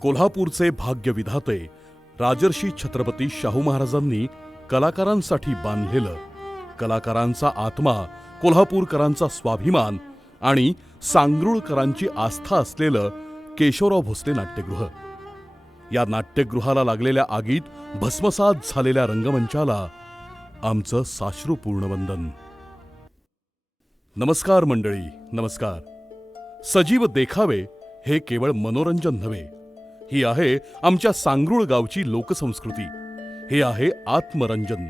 कोल्हापूरचे भाग्यविधाते राजर्षी छत्रपती शाहू महाराजांनी कलाकारांसाठी बांधलेलं. कलाकारांचा आत्मा कोल्हापूरकरांचा स्वाभिमान आणि सांगरुळकरांची आस्था असलेलं केशवराव भोसले नाट्यगृह. या नाट्यगृहाला लागलेल्या आगीत भस्मसात झालेल्या रंगमंचाला आमचं साश्रूपूर्ण वंदन नमस्कार मंडळी नमस्कार. सजीव देखावे हे केवळ मनोरंजन नव्हे ही आहे आमच्या सांगरूळ गावची लोकसंस्कृती. हे आहे आत्मरंजन.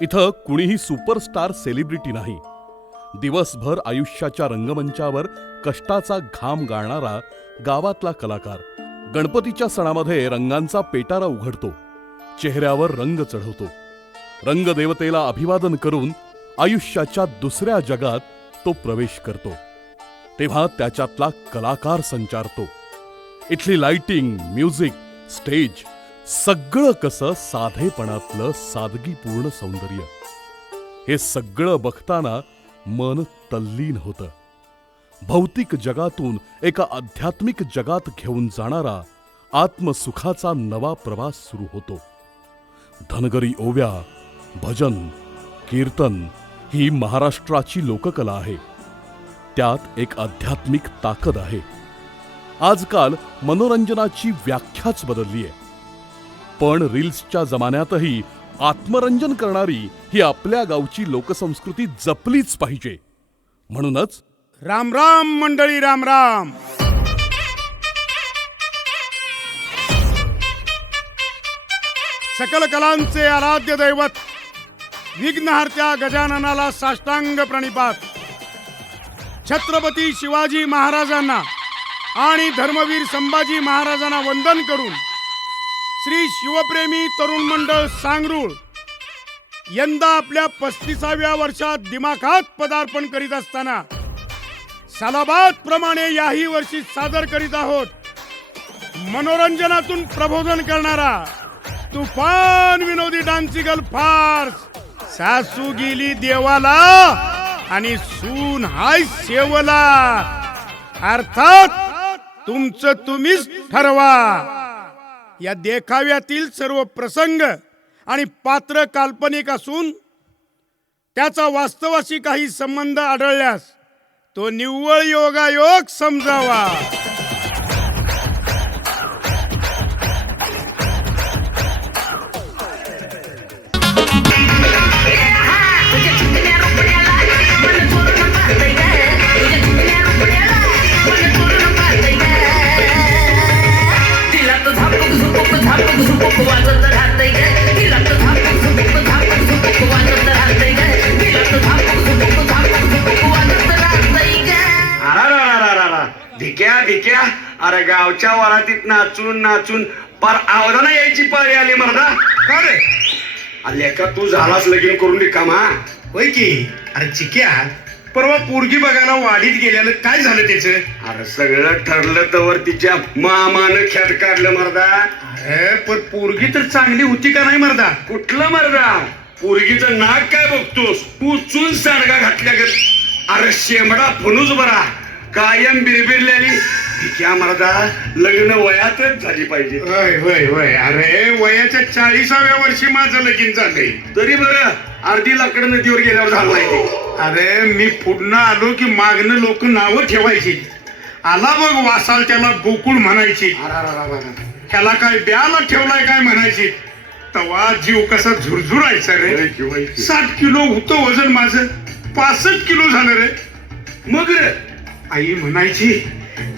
इथं कुणीही सुपरस्टार सेलिब्रिटी नाही. दिवसभर आयुष्याच्या रंगमंचावर कष्टाचा घाम गाळणारा गावातला कलाकार गणपतीच्या सणामध्ये रंगांचा पेटारा उघडतो. चेहऱ्यावर रंग चढवतो. रंगदेवतेला अभिवादन करून आयुष्याच्या दुसऱ्या जगात तो प्रवेश करतो. तेव्हा त्याच्यातला कलाकार संचारतो. इथली लाइटिंग म्युझिक स्टेज सगळं कसं साधेपणातलं सादगीपूर्ण सौंदर्य. हे सगळं बघताना मन तल्लीन होतं. भौतिक जगातून एका आध्यात्मिक जगात घेऊन जाणारा आत्मसुखाचा नवा प्रवास सुरू होतो. धनगरी ओव्या भजन कीर्तन ही महाराष्ट्राची लोककला आहे. त्यात एक आध्यात्मिक ताकद आहे. आजकाल मनोरंजनाची व्याख्याच बदलली आहे. पण रील्सच्या जमान्यातही आत्मरंजन करणारी ही आपल्या गावची लोकसंस्कृती जपलीच पाहिजे. म्हणूनच राम राम मंडळी राम राम. सकल कलांचे आराध्य दैवत विघ्नहर्त्या गजाननाला साष्टांग प्रणिपात. छत्रपती शिवाजी महाराजांना आणि धर्मवीर संभाजी महाराजांना वंदन करून श्री शिवप्रेमी तरुण मंडळ सांगरूळ यंदा आपल्या पस्तीसाव्या वर्षात दिमाखात पदार्पण करीत असताना सालाबाद प्रमाणे याही वर्षी सादर करीत आहोत. मनोरंजनातून प्रबोधन करणारा तुफान विनोदी डान्सिकल फार्स. सासू गेली देवाला आणि सून हाय सेवला अर्थात तुमचं तुम्हीच ठरवा. या देखाव्यातील सर्व प्रसंग आणि पात्र काल्पनिक असून त्याचा वास्तवाशी काही संबंध आढळल्यास तो निव्वळ योगायोग समजावा. धिक्या अरे गावच्या वरातीत नाचून नाचून पार आवदाना यायची पाळी आली मर्दा. का रे? आले का तू झालास लगीन करून रिकामा. होय की? अरे चिक्या परवा पोरगी बघायला वाडीत गेल्यानं काय झालं त्याचं? अरे सगळं ठरलं तर तिच्या मामानं खेळ काढलं मर्दा. अरे पण पोरगी तर चांगली होती का नाही मर्दा? कुठलं मर्दा? पोरगीचं नाक काय बघतोस? तू चून साडगा घातल्या अरे शेंबडा फणूस बरा. कायम बिरबिरलेली. धिक्या मर्दा लग्न वयातच झाली पाहिजे. होय होय होय. अरे वयाच्या चाळीसाव्या वर्षी माझं लगीन झालंय. तरी बरं अर्धी लाकडं नदीवर गेल्यावर झालं नाही अरे मी पुढनं आलो की मागणं लोक नावं ठेवायची. आला बघ वासाल त्याला गोकुळ म्हणायची. त्याला काय ब्याला ठेवलाय काय म्हणायची. तवा जीव कसा झुरझुरायचा रे. साठ किलो होतं वजन माझं. पासष्ट किलो झालं रे. मग रे? आई म्हणायची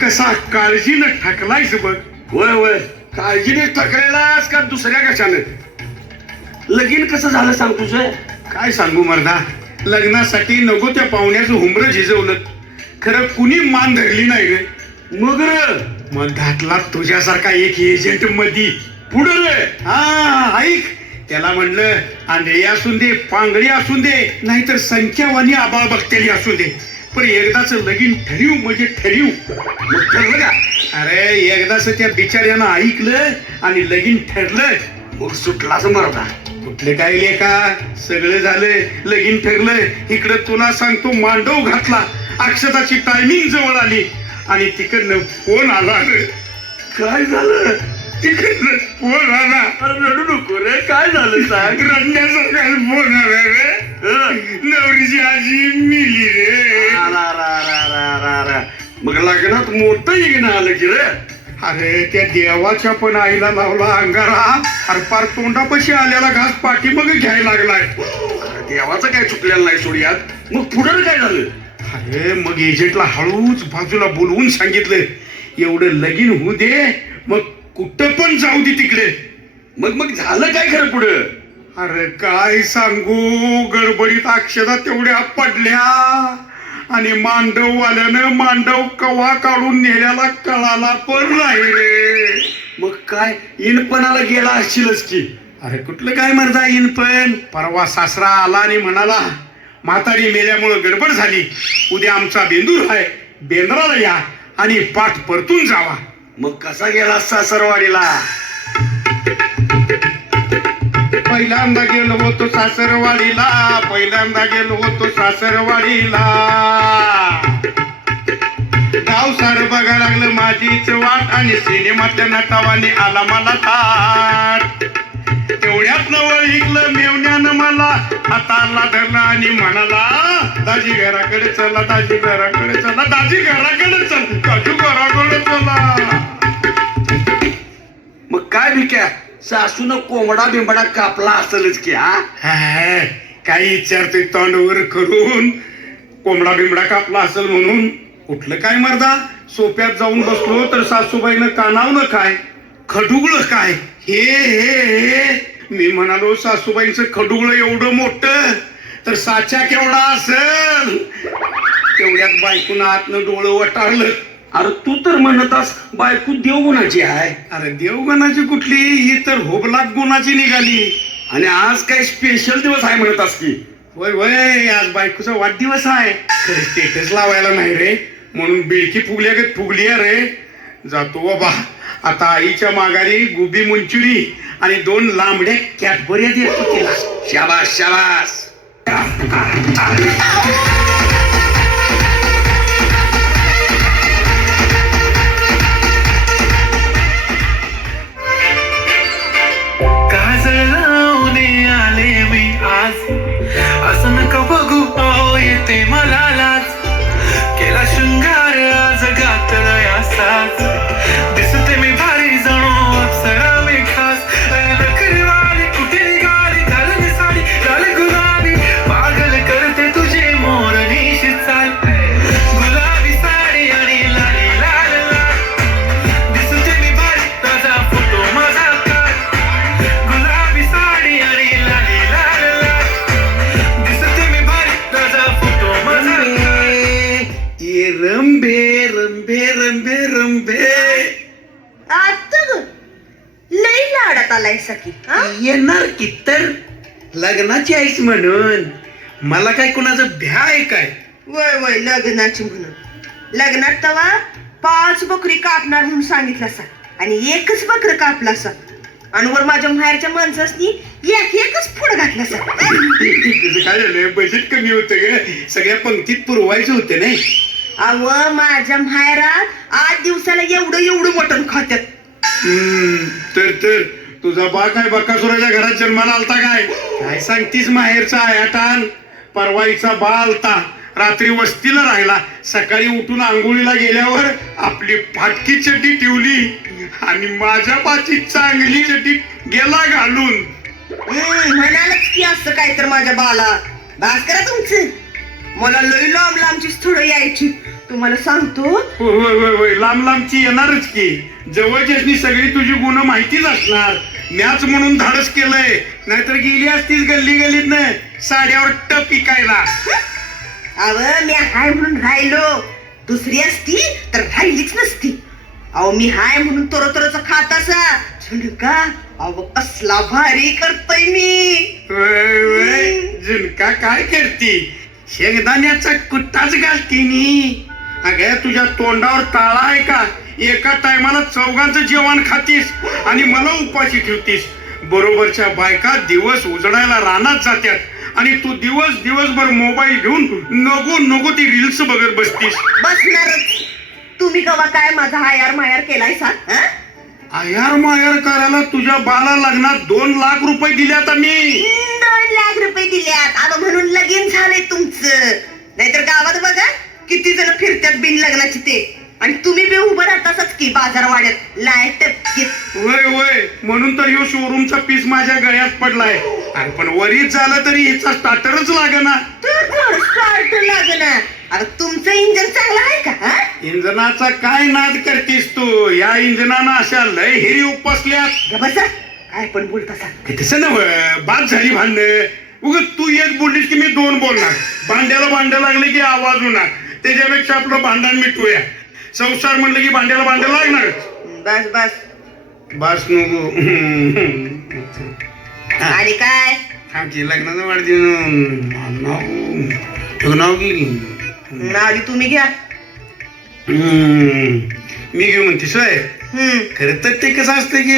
कसा काळजीनं ठकलायस बघ. वय वय काळजीने टकलेलास का दुसऱ्या कशाने? लगीन कसं झालं सांग तुझं? काय सांगू मर्दा? लग्नासाठी नको त्या पाहुण्याचं हुंबरं झिजवलं. खरं कुणी मान धरली नाही रे. मग रे? मग घातला तुझ्यासारखा एक एजंट मधी. पुढे रे? हा ऐक. त्याला म्हणलं आंधळी असून दे पांगडी असून दे नाहीतर संख्यावानी आबाळ बघतेली असू दे. पण एकदाच लगीन ठरीव म्हणजे ठरीव. मग ठरलं का? अरे एकदाच त्या बिचाऱ्यानं ऐकलं आणि लगीन ठरलं मग सुटलाच मरदा कुठले काय लेका सगळं झालं लगीन ठरलं. इकडं तुला सांगतो मांडव घातला. अक्षताची टायमिंग जवळ आली आणि तिकडनं फोन आला. काय झालं? तिकडनं फोन आला. अरे रडू नको रे. काय झालं सांग? रडण्यासारखा फोन आला रे. नवरीची आजी मिली रे. लग्नात मोठं येणं आलं की रे. अरे त्या देवाच्या पण आईला लावला अंगारा. अरे पार तोंडापाशी आलेला घास पाठी मग घ्यायला लागलाय. देवाचं काय चुकलेलं नाही सोडियात मग पुढं काय झालं? अरे मग एजंटला हळूच बाजूला बोलवून सांगितलं. एवढं लगीन होऊ दे मग कुठं पण जाऊ दे तिकडे. मग मग झालं काय खरं पुढं? अरे काय सांगू? गडबडीत अक्षदा तेवढ्या पडल्या. आणि मांडववाल्यानं मांडव कवा काढून नेल्याला कळाला पण नाही रे. मग काय? इनपणाला गेला असशीलच की. अरे कुठलं काय मर्दा इनपण? परवा सासरा आला आणि म्हणाला म्हातारी मेल्यामुळं गडबड झाली. उद्या आमचा बेंदूर आहे. बेंद्राला या आणि पाठ परतून जावा. मग कसा गेला सासरवाडीला? पहिल्यांदा गेलो होतो सासरवाडीला. पहिल्यांदा गेलो होतो सासरवाडीला. गाव सार बघायला लागलं माझीच वाट आणि सिनेमातल्या नटावाने आला मला ताट. तेवढ्यात नवळ ऐकलं मेवण्यानं मला हाताला धरला आणि म्हणाला दाजी घराकडे चला दाजी घराकडे चला दाजी घराकडे चल काजू घराकडे चला. मग काय भिक्या सासून कोंबडा बिंबडा कापला असेलच की हा? हाय, काही विचारतोय तोंडवर करून कोंबडा बिंबडा कापला असेल म्हणून कुठलं काय मर्दा? सोप्यात जाऊन बसलो तर सासूबाईनं कानावलं काय? खडुगळ काय? हे हे हे. मी म्हणालो सासूबाईंचं खडुगळ एवढं मोठं तर साच्या केवढा असेल? तेवढ्यात बायकून आतनं डोळं वटारलं. अरे तू तर म्हणतास बायको देवगुणाची आहे. अरे देवगणाची कुठली? ही तर होबलात गुणाची निघाली. आणि आज काय स्पेशल दिवस आहे म्हणतास की? होय होय आज बायकोचा वाढदिवस आहे. खरं स्टेटस लावायला नाही रे. म्हणून बिळकी फुगल्या का फुगली रे. जातो बाबा. आता आईच्या माघारी गोबी मंचुरी आणि दोन लांबड्या कॅडबऱ्या देतो तिला. शाबास शाबास. अहो लग्नाची आईस म्हणून. मला काय कुणाचं भ्या आहे काय? वय वय लग्नाची म्हणून. लग्नात तवा पाच बकरी कापणार म्हणून सांगितलं असा आणि एकच बकर कापला असा आणि वर माझ्या माहेरच्या माणसासनी एक एकच पुढे घातला असा त्याचं काय झालं बजेट कमी होतं ग. सगळ्या पंक्तीत पुरवायचं होतं नाही. अव माझ्या माहेरात आठ दिवसाला एवढं एवढं मटण खात्यात. हम्म, तर तर. तुझा बा काय बकासुराच्या घरात जन्माला आलता काय? काय सांगतीस माहेरचा आयाटान? परवाईचा बा आलता. रात्री वस्तीला राहिला. सकाळी उठून आंघोळीला गेल्यावर आपली फाटकी चड्डी ठेवली आणि माझ्या बाची चांगली चड्डी गेला घालून. हम्म, म्हणालच की असं काय तर माझ्या बाला. बास करा तुमचं. मला लई लांब लांबची स्थळं यायची. तुम्हाला सांगतो. होय होय होय होय. लांब लांबची येणारच की. जवळच्यासनी सगळी तुझी गुण माहितीच असणार. मॅच म्हणून धाडस केलंय. नाहीतर गेली असतीस गल्ली गल्लीत नाही. साड्यावर टप पिकायला. अव मी हाय म्हणून राहिलो. दुसरी असती तर राहिलीच नसती. अहो मी हाय म्हणून तोर तोरच खात असा. झुणका अहो कसला भारी करतोय मी. वय, वय, झुणका काय करती? शेंगदाण्याचा कुट्टाच घालती नी. अगं तुझ्या तोंडावर ताळा आहे का? एका टायमाला चौघांचं जेवण खातीस आणि मला उपाशी ठेवतीस. बरोबरच्या बायका दिवस उजडायला रानात जात्यात आणि तू दिवस दिवसभर मोबाईल घेऊन नको नको ती रील्स बघत बसतीस. बसणारच. तुम्ही कवा काय माझा हायार मायार केलाय सा हं? आयार मायार करायला तुझ्या बाला लग्नात दोन लाख रुपये दिले आता मी. दोन लाख रुपये दिल्यात. आता म्हणून लगीन झालंय तुमचं. नाहीतर गावात बघा किती जण फिरतात बिन लग्नाची ते. आणि तुम्ही बी उभं राहताच की बाजारवाड्यात लाइट वय वय. म्हणून तर ह्यो शोरूमचा पीस माझ्या गळ्यात पडलाय. अरे पण वरीच झालं तरी हिचा स्टार्टरच लागना. आता तुमचं इंजन चांगलं आहे का हा? इंजनाचा काय नाद करतीस तू? या इंजनानं अशा लय हिरी उपसल्यात. ग बसा काय पण बोलता सांग. तसं नव बाद झाली भांडण. उग तू एक बोललीस की मी दोन बोलणार. भांड्याला भांडं लागले की आवाज होणार. त्याच्यापेक्षा आपलं भांडण मिटूया संसार म्हणलं की भांड्याला भांडं लागणारच. बस बस. बस नको. आणि काय? आमची लग्नाचं वाढदिवस नाव नाव नावी तुम्ही घ्या. मी घेऊ म्हणतीस होय हम्म. खरं तर ते कसं असतं की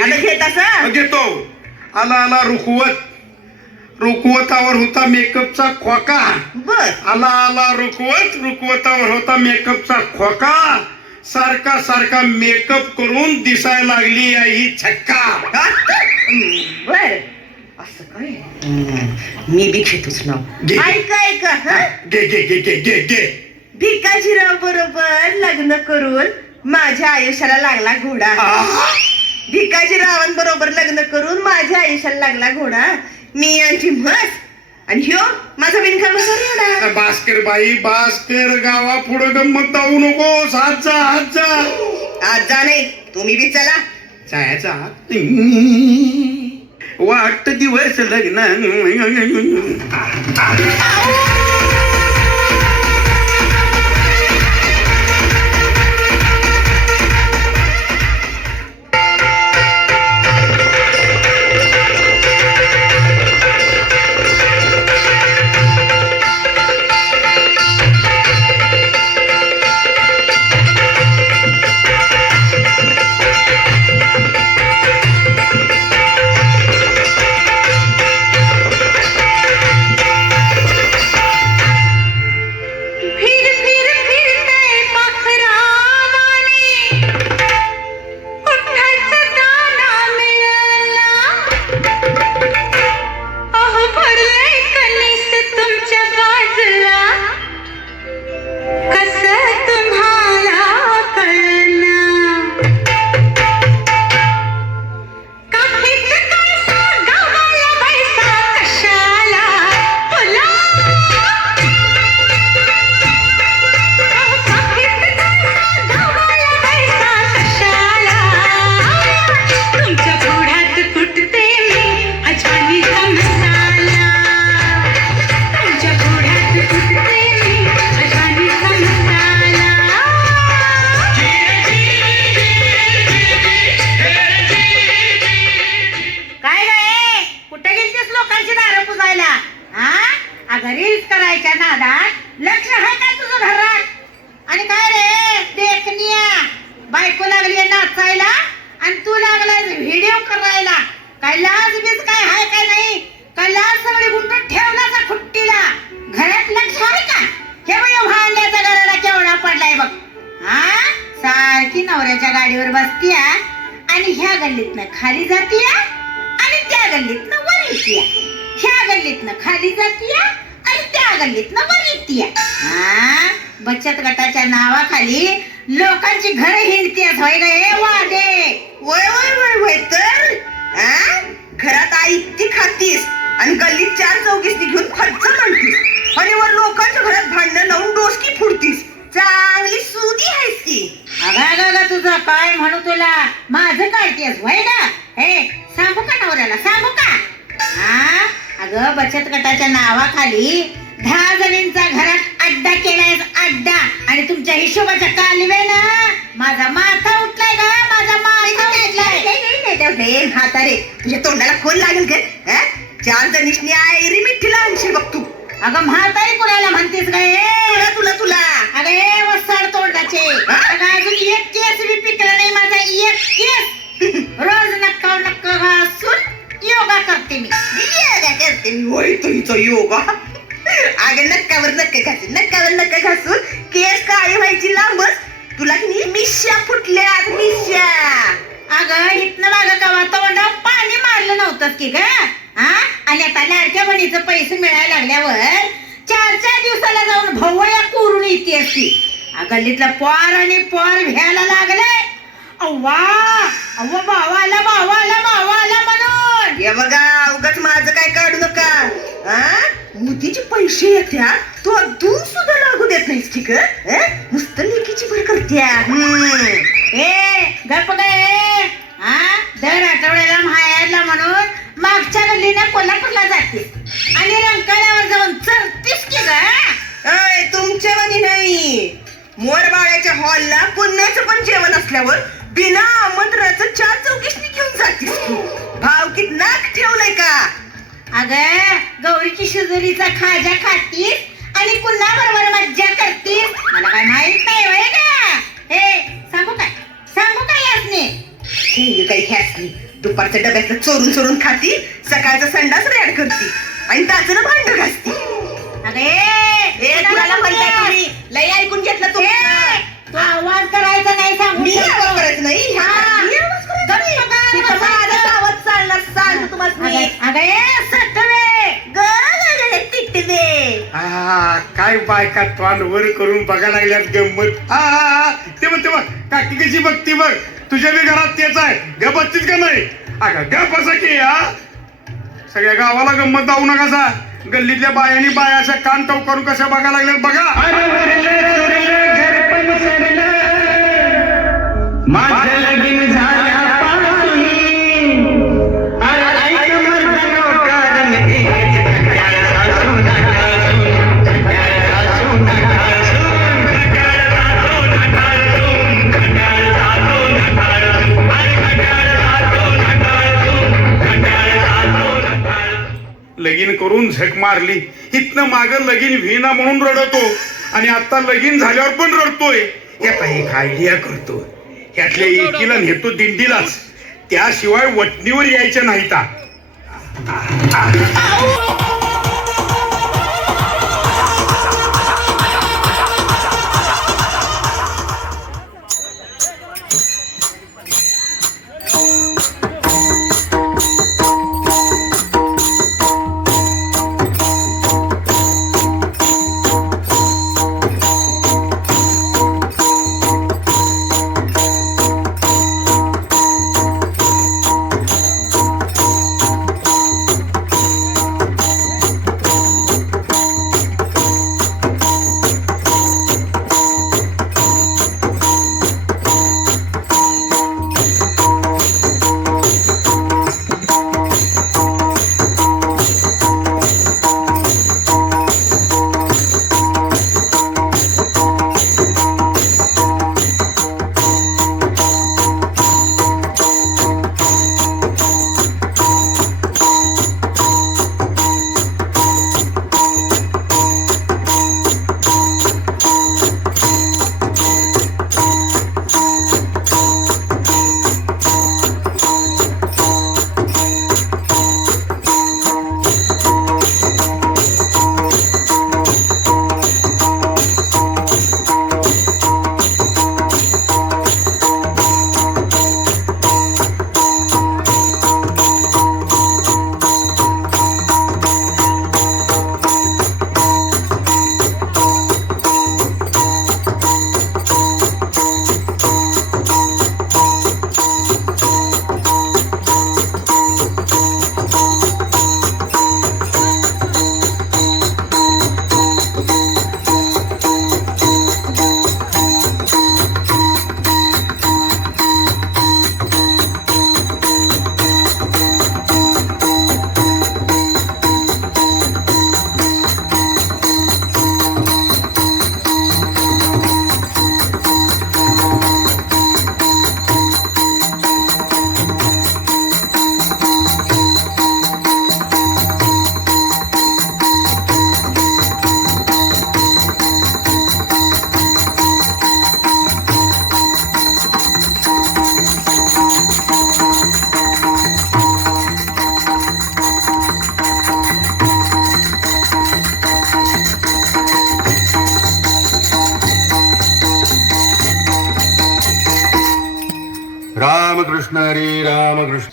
आता घेत असं? घेतो. आला आला रुकवत रुकवतावर होता मेकअपचा खोका. बर. आला आला रुकवत रुकवतावर होता मेकअपचा खोका. सारखा सारखा मेकअप करून दिसायला लागली आहे ही छक्का. बर. असं काय? मी बी घेतोच नाव. घे. ऐक ऐक हा? गे गे गे गे गे गे भिकाजीराव बरोबर लग्न करून माझ्या आयुष्याला लागला घोडा. आहा. भिकाजीरावांबरोबर लग्न करून माझ्या आयुष्याला लागला घोडा. मी यांची म्हस आणि ह्यो माझा बिनकाम रेडा भास्कर बाई भास्कर गावा पुढं गंमत जाऊ नकोस हात जा हात जा. आज जा नाही तुम्ही बी चला. जायचा वाट दिवस लग्न. ती नवऱ्याच्या गाडीवर बसतीया आणि ह्या गल्लीतनं खाली जातीया आणि त्या गल्लीतनं वर येतीया. ह्या गल्लीतनं खाली जातीया आणि त्या गल्लीतनं वर येतीया. हा? बचत गटाच्या नावाखाली लोकांची घर हिंडतीयस होय गे. वादे वय वय वय वय तर? घरात आई ती खातीस आणि गल्लीत चार चौकीस निघून खर्च म्हणतीस. आणि वर लोकांच्या घरात भांडणं लावून डोसकी फुडतीस. चांगली सुदी आहेस की. अगं अगं तुझं काय म्हणू तुला? माझं काढतेस वय ना हे सांगू का नवऱ्याला? सांगू का? हा अगं बचत गटाच्या नावाखाली दहा जणींचा घरात अड्डा केलाय अड्डा. आणि तुमच्या हिशोबाच्या कालवेनं माझा माथा उठलाय का माझा माथा उठलाय. हे म्हातारे. तुझ्या तोंडाला खोल लागेल हा? चार जणीसनी आयरी मिठीला आणशील बघ तू. अगं म्हातारी कुणाला म्हणतेस काय तुला तुला. अरे वसाड तोंडाचे. आणि अजून एक केस बी पिकला नाही माझा एक केस. रोज नक्का नक्का घासून योगा करते मी. योगा करते मी? होय तुमचा योगा? अग नक्कावर नक्का घासून नक्कावर नक्का घासून केस काळी व्हायची लांबच. तुला की नाही मिश्या फुटल्या आज मिश्या. अगं इथनं माझं कवा तोंडा पाणी मारलं नव्हतं की ग? हा? आणि आता लाडक्या बणीचं पैसे मिळायला लागल्यावर चार चार दिवसाला जाऊन भवया कोरून येते असती गल्लीतला पोर आणि पोर घ्यायला लागले. अव्वा अव्वा भावा आला भावा आला आला म्हणून. हे बघा उगाच माझं काय काढू नका. आ? मोदीचे पैसे येत्या तू दूध सुद्धा लागू देत नाहीस ठीक नुसतं लेकीची भर करत्या. हम्म. ए गप गे हा दर आठवड्याला माहेरला म्हणून मागच्या गल्लीने कोल्हापूरला जाते. आणि रंकाळ्यावर जाऊन चरतीस की ग तुमच्या वाणी नाही. मोरबाळ्याच्या हॉलला पुण्याचं पण जेवण असल्यावर बिना आमंत्रणाचं चार चौकीसनी घेऊन जातीस तू भावकीत नाक ठेवलंय का? अग गौरीची शिजुरीचा खाजा खातीस आणि पुन्हा बरोबर मज्जा करतीस. मला काय माहीत नाही होय का ए सांगू काय? सांगू काय यासने? हे काही ह्यासनी दुपारच्या डब्यातलं चोरून चोरून खाती सकाळचा संडास रेड करती आणि ताजनं भांड घासती. अगे ए कुणाला म्हणताय तुम्ही लय ऐकून घेतलं तुम्ही. तू आवाज करायचा नाही सांगू मी आवाज करायचं नाही हा. मी आवाज. आवाज चालणार तुम्हाला मी. हा काय बायका तोंड वर करून बघा लागल्यात गंमत. हा हा हा. ते बघ ते बघ काकी कशी बघती बघ. तुझ्या बी घरात तेच आहे ग बघतीस का नाही अगं ग बसा की हा सगळ्या गावाला गंमत जाऊ नका सा गल्लीतल्या बायानी बाया अशा कान टव करून कशा बघा लागल्यात बघा माझ्या लगीन करून झक मारली. इथनं माग लगीन व्हिना म्हणून रडतो. आणि आता लगीन झाल्यावर पण रडतोय. याचा एक आयडिया करतो यातल्या एकीला नेतो दिंडीलाच. त्याशिवाय वटणीवर यायच्या नाहीता.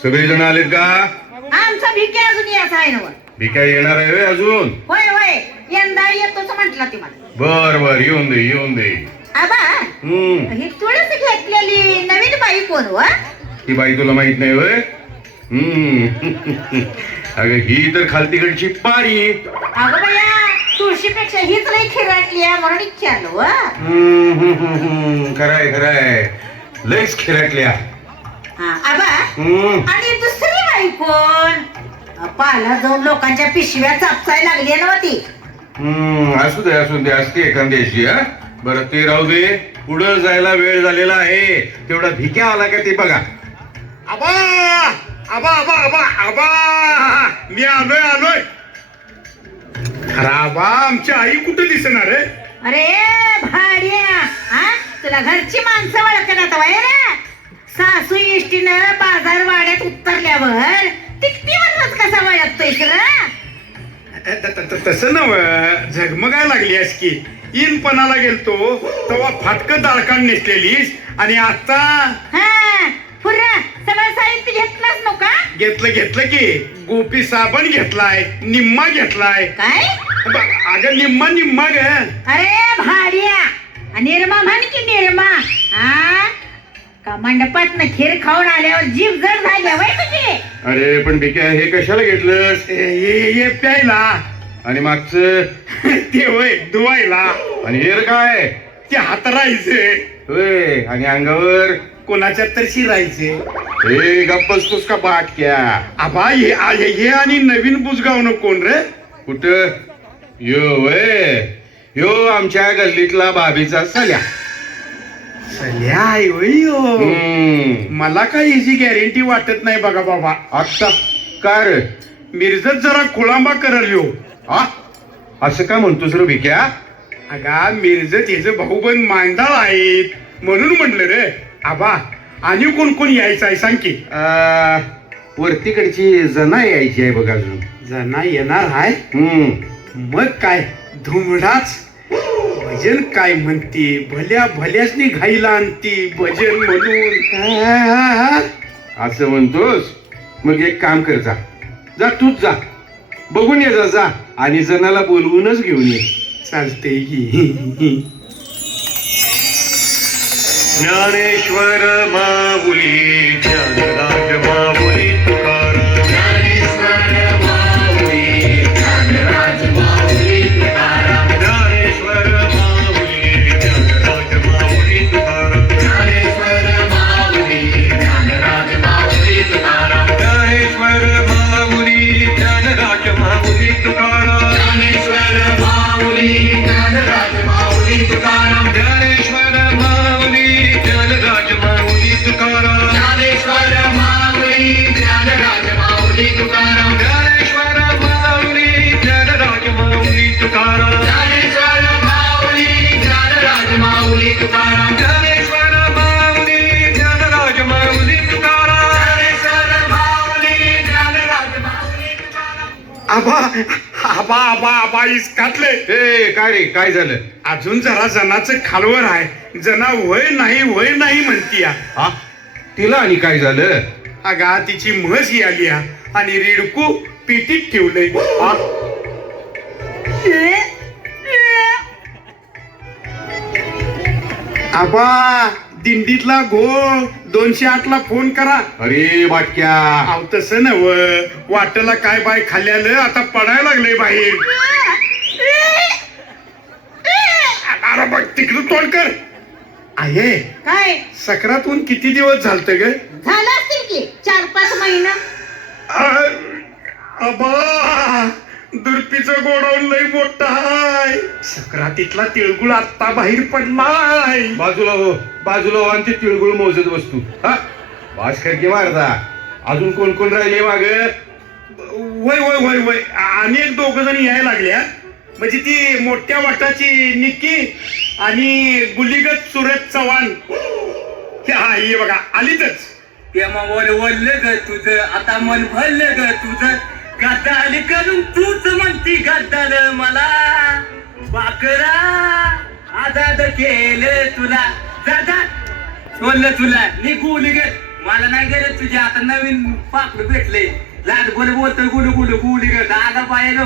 रामकृष्ण हरी रामकृष्ण सगळे जण आलेत का? आमचा भिके अजून यायचा आहे ना काय येणार आहे होय अजून. होय होय. यंदा येतोच म्हटला ती मला. बर बर येऊन दे येऊन दे. आबा हम्म. ही तुळस घेतलेली नवीन बाई कोण व? ही बाई तुला माहीत नाही होय? हम्म. अगं ही तर खालतीकडची पारी. अगं बया तुळशीपेक्षा हीच लई खिराटली आहे म्हणून हम्म, हम्म, हम्म, हम्म. खरंय खरंय. लयच खिरटल्या हा, आबा. हम्म. आणि दुसरी बाई कोण? पाला जाऊन लोकांच्या पिशव्या चापसाय लागली ना ती हम्म, असू दे असू दे असते एखाद्याशी हा. बरं ते राहू दे. पुढं जायला वेळ झालेला आहे. तेवढा भिक्या आला का ते बघा. आबा आबा आबा आबा आबा. मी आलोय आलोय. अरे आबा आमची आई कुठे दिसणार रे अरे भाड्या. हा? तुला घरची माणसं ओळखण्यात वय रे. सासू इष्टीनं बाजार वाड्यात उतरल्यावर तिकटीवरच कसा त- तसं नव झगमगाय लागली आहेस की. इनपणाला गेलतो तेव्हा फाटकं दाळकाण नेसलेलीस आणि आता हा पुरा सगळं साहित्य घेतलंच नो का घेतलं घेतलं की. गोपी साबण घेतलाय निम्मा घेतलाय. काय? ब- अगं निम्मा निम्मा ग. अरे भाड्या. निर्मा म्हण की निर्मा. हा? का मंडपात खीर खाऊन आल्यावर जीव जड झाल्या वय अरे पण भिक्या हे कशाला घेतलंस? ए, ये ये प्यायला. आणि मागचं? ते होय धुवायला. आणि हेर काय? ते हातरायचे होय आणि अंगावर? कोणाच्या तर शिरायचे हे गप्प असतोस का बाटक्या आबा हे आ- हे हे आणि नवीन बुजगावनं कोण रे? कुठं? यो वय यो आमच्या गल्लीतला भाभीचा सल्या. सल्या होय. हम्म. मला काय याची गॅरंटी वाटत नाही बघा बाबा. आत्ता. का रे? मिरजत जरा खोळांबा करल यो. हा असं का म्हणतोस रे भिक्या? अगा मिरजत याचे भाऊबंद मांडाळ आहेत म्हणून म्हणलं रे. आबा आणि कोण कोण यायचं आहे सांग की? आ, वरतीकडची जना यायची आहे बघ अजून. जना येणार हाय? हम्म. मग काय? धुमडाच? भजन काय म्हणते? भल्या भल्यासनी घाईला आणती भजन म्हणून. असं म्हणतोस? मग एक काम कर जा. जा तूच जा. बघून ये जा जा. आणि जनाला बोलवूनच घेऊन ये. चालते की. ज्ञानेश्वर माऊली ज्ञानराज. आबा आबा आबा आबा इसकातले ए काय रे काय झालं? अजून जरा जनाचं खालवर आहे. जना वय नाही वय नाही म्हणतीया. हा? तिला आणि काय झालं? अगा तिची म्हस ही आली हा. आणि रिडकू पिटीत ठेवलंय. हा? आबा दिंडीतला घोळ दोनशे आठ ला फोन करा. अरे बाटक्या. अहो तसं नव वाटला काय बाय खाल्ल्यालं आता पडायला लागलंय बाहेर. अरे बघ तिकडं तोंड कर. आहे काय? सक्रातून किती दिवस झालत ग? झालं असतील की? चार पाच महिना. अबा. दुर्पीचं गोडाऊन लय मोठा आहे सक्रातीतला तिळगुळ आत्ता बाहेर पडलाय. बाजूला हो बाजूला हो आणि ते तिळगुळ मोजत बसतो. हा बास खडके मारता. अजून कोण कोण राहिले माग? वय वय वय वय. आणि एक दोघ जण यायला लागल्या. म्हणजे ती मोठ्या वाटाची निक्की आणि गुलिगत सुरत चव्हाण. हा ये बघा आलीच तेव्हा वर वळलं ग तुझं आता मन भरलं ग तुझं. गद्दाल करून तूच म्हणती गद्दाल मला. बाकरा आजाद केलं तुला. दादा बोललं तुला निघून गे मला नाही गेलं तुझ्या आता नवीन पापड भेटले लाट बोल बोलतोय गुलू गुलू गुली ग दादा पाहिलो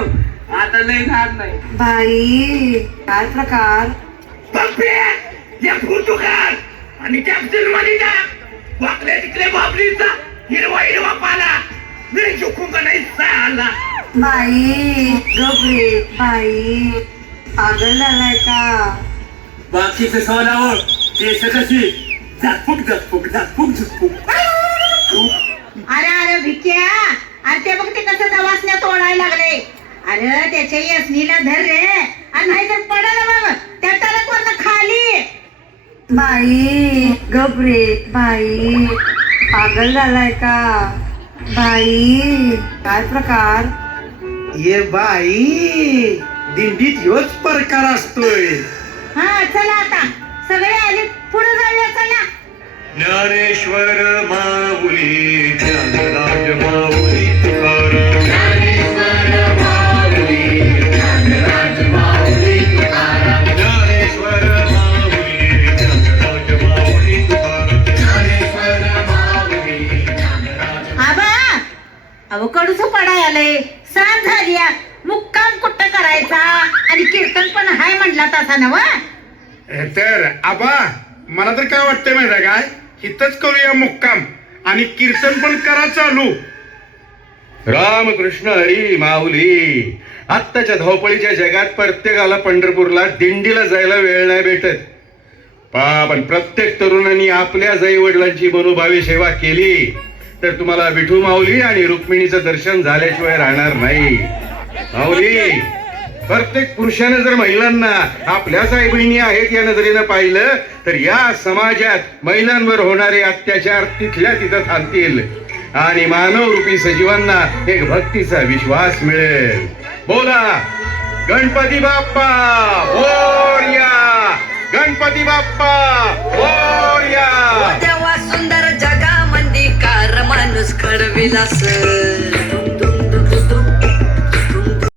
आता लय नाद नाही. बाई काय प्रकार? बापरे या फुटुकार आणि कॅप्टन मालिका वाकले तिकडे बापरीचा हिरवा हिरवा पाला. मी झुकूंगा नाही साला बाई गबरे बाई पागल झालाय का बाकीचं सोनावर केस कशी झकफुक झकफुक झकफुक झुकफुक अरे अरे भिक्या. अरे ते बघ ते कसं दवासण्यात ओढायला लागले. अरे त्याच्या यसनीला धर रे. आणि नाहीतर पडायला बघ त्या टरक खाली. बाई गबरे बाई. पागल झालाय का? बाई काय प्रकार? ये बाई दिंडीत ह्योच प्रकार असतोय. हा चला आता. सगळे आले पुढे जाऊया चला. ज्ञानेश्वर माऊली ज्ञानराज माऊली. अहो कडूच पडाय आलंय. सांग झाली मुक्काम कुठं करायचा? आणि कीर्तन पण हाय म्हणला तसा नव तर आबा मला तर काय वाटतंय माहिती काय इथंच करूया मुक्काम. आणि कीर्तन पण करा चालू. रामकृष्ण हरी माऊली. आत्ताच्या धावपळीच्या जगात प्रत्येकाला पंढरपूरला दिंडीला जायला वेळ नाही भेटत. पण प्रत्येक तरुणांनी आपल्या जाई वडिलांची मनोभावी सेवा केली. तर तुम्हाला विठू माऊली आणि रुक्मिणीचं दर्शन झाल्याशिवाय राहणार नाही. माऊली प्रत्येक पुरुषानं जर महिलांना आपल्याच आई बहिणी आहेत या नजरेनं पाहिलं तर या समाजात महिलांवर होणारे अत्याचार तिथल्या तिथं थांबतील. आणि मानव रूपी सजीवांना एक भक्तीचा विश्वास मिळेल. बोला गणपती बाप्पा बोर्या गणपती बाप्पा बोर्या हो, सुंदर Let's go to Villa Sur.